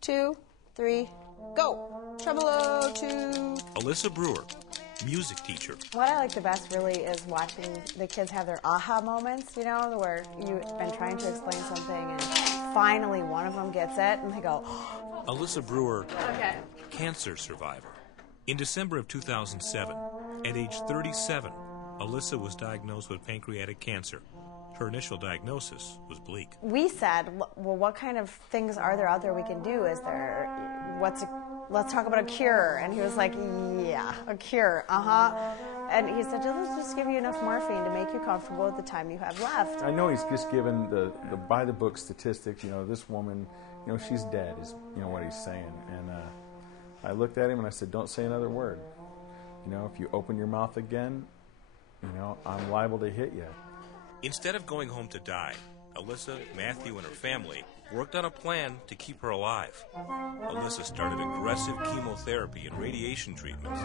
2, 3, go. Tremolo 2. Alyssa Brewer, music teacher. What I like the best really is watching the kids have their aha moments, you know, where you've been trying to explain something and finally one of them gets it and they go, Alyssa Brewer, cancer survivor. In December of 2007, at age 37, Alyssa was diagnosed with pancreatic cancer. Her initial diagnosis was bleak. We said, well, what kind of things are there out there we can do? Let's talk about a cure. And he was like, yeah, a cure, And he said, let's just give you enough morphine to make you comfortable with the time you have left. I know he's just given the by-the-book statistics. You know, this woman, you know, she's dead is, you know, what he's saying. And I looked at him and I said, don't say another word. You know, if you open your mouth again, you know, I'm liable to hit you. Instead of going home to die, Alyssa, Matthew, and her family worked on a plan to keep her alive. Alyssa started aggressive chemotherapy and radiation treatments,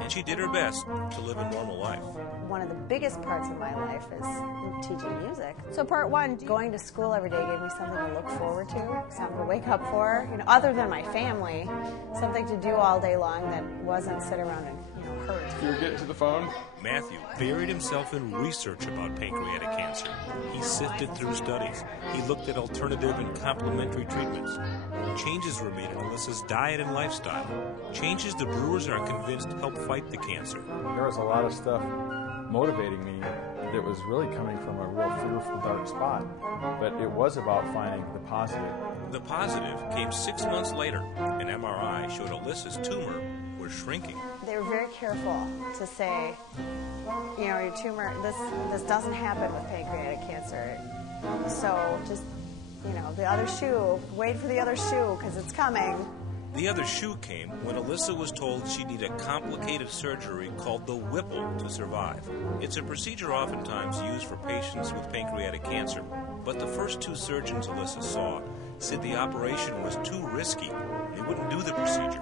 and she did her best to live a normal life. One of the biggest parts of my life is teaching music. So part one, going to school every day gave me something to look forward to, something to wake up for, you know, other than my family, something to do all day long that wasn't sit around and, you know, hurt. You're getting to the phone? Matthew buried himself in research about pancreatic cancer. He sifted through studies. He looked at alternative and complementary treatments. Changes were made in Alyssa's diet and lifestyle. Changes the Brewers are convinced help fight the cancer. There was a lot of stuff motivating me that was really coming from a real fearful dark spot. But it was about finding the positive. The positive came 6 months later. An MRI showed Alyssa's tumor was shrinking. They were very careful to say, you know, your tumor, this doesn't happen with pancreatic cancer. So just, you know, the other shoe, wait for the other shoe because it's coming. The other shoe came when Alyssa was told she'd need a complicated surgery called the Whipple to survive. It's a procedure oftentimes used for patients with pancreatic cancer, but the first 2 surgeons Alyssa saw said the operation was too risky. They wouldn't do the procedure.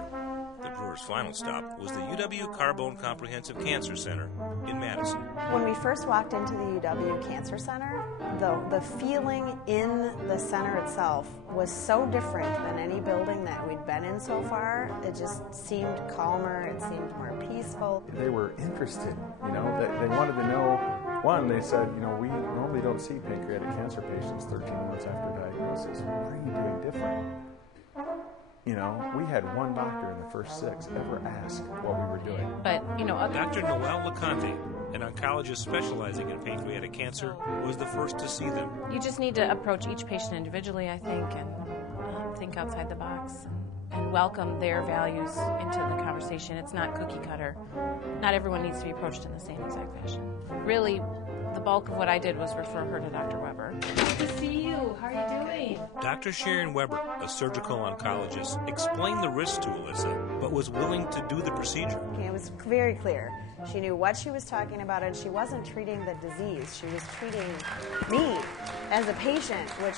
The Brewer's final stop was the UW Carbone Comprehensive Cancer Center in Madison. When we first walked into the UW Cancer Center, the feeling in the center itself was so different than any building that we'd been in so far. It just seemed calmer, it seemed more peaceful. They were interested, you know, they wanted to know. One, they said, you know, we normally don't see pancreatic cancer patients 13 months after diagnosis. What are you doing different? You know, we had one doctor in the first 6 ever ask what we were doing. But, you know, Dr. Noel LeConte, an oncologist specializing in pancreatic cancer, was the first to see them. you just need to approach each patient individually, I think, and think outside the box and welcome their values into the conversation. It's not cookie cutter. Not everyone needs to be approached in the same exact fashion. Really, the bulk of what I did was refer her to Dr. Weber. Good to see you. How are you doing? Dr. Sharon Weber, a surgical oncologist, explained the risks to Alyssa, but was willing to do the procedure. It was very clear. She knew what she was talking about, and she wasn't treating the disease. She was treating me as a patient, which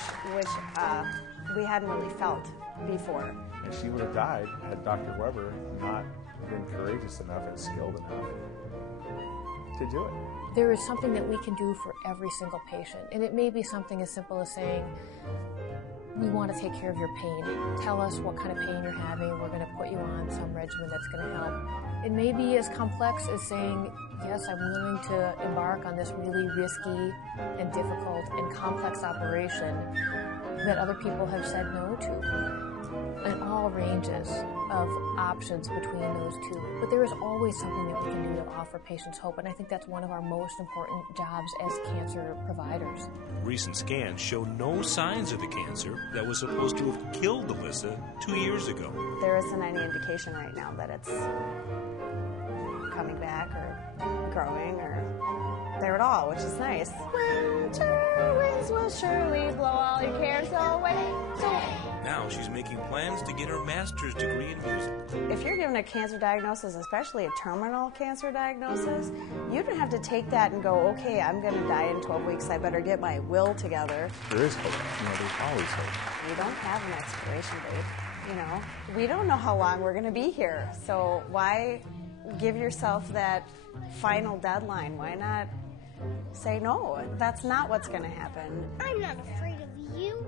we hadn't really felt before. And she would have died had Dr. Weber not been courageous enough and skilled enough to do it. There is something that we can do for every single patient, and it may be something as simple as saying, we want to take care of your pain. Tell us what kind of pain you're having. We're going to put you on some regimen that's going to help. It may be as complex as saying, yes, I'm willing to embark on this really risky and difficult and complex operation that other people have said no to. And all ranges of options between those two. But there is always something that we can do to offer patients hope, and I think that's one of our most important jobs as cancer providers. Recent scans show no signs of the cancer that was supposed to have killed Alyssa 2 years ago. There isn't any indication right now that it's coming back or growing or there at all, which is nice. Winter winds will surely blow all your cares away. Now she's making plans to get her master's degree in music. If you're given a cancer diagnosis, especially a terminal cancer diagnosis, you don't have to take that and go, okay, I'm going to die in 12 weeks, I better get my will together. There is hope. You know, there's always hope. We don't have an expiration date, you know. We don't know how long we're going to be here, so why give yourself that final deadline? Why not say, no, that's not what's going to happen? I'm not afraid of you.